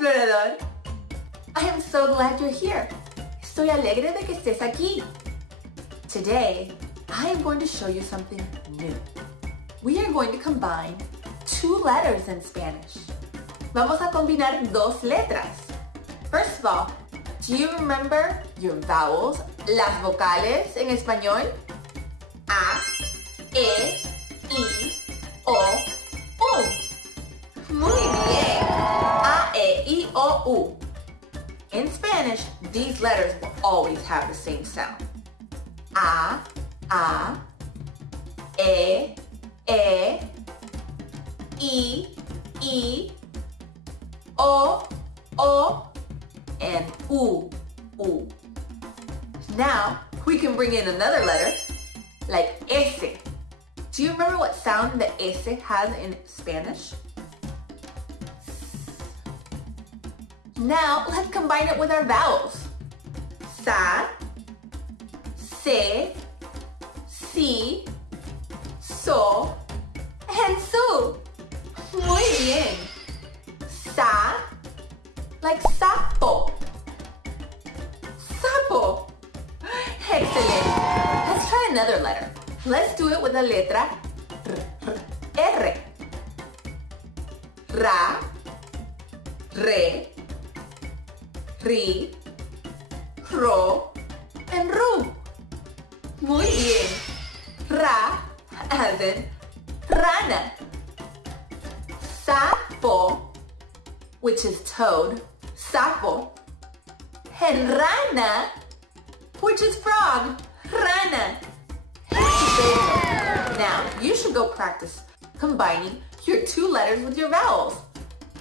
explorador! I am so glad you're here. Estoy alegre de que estés aquí. Today, I am going to show you something new. We are going to combine two letters in Spanish. Vamos a combinar dos letras. First of all, do you remember your vowels, las vocales en español? A, E, I, O, U. Muy bien. A, E, I, O, U. In Spanish, these letters will always have the same sound. A, E, I, O, and U. Now, we can bring in another letter, like S. Do you remember what sound the S has in Spanish? Now, let's combine it with our vowels. Sa, se, si, so, and su. Muy bien. Sa, like sapo. Sapo. Excellent. Let's try another letter. Let's do it with the letra R. Ra, re, ri, ro, and ru. Muy bien. Ra, as in rana. Sapo, which is toad, sapo. And rana, which is frog, rana. Now, you should go practice combining your two letters with your vowels.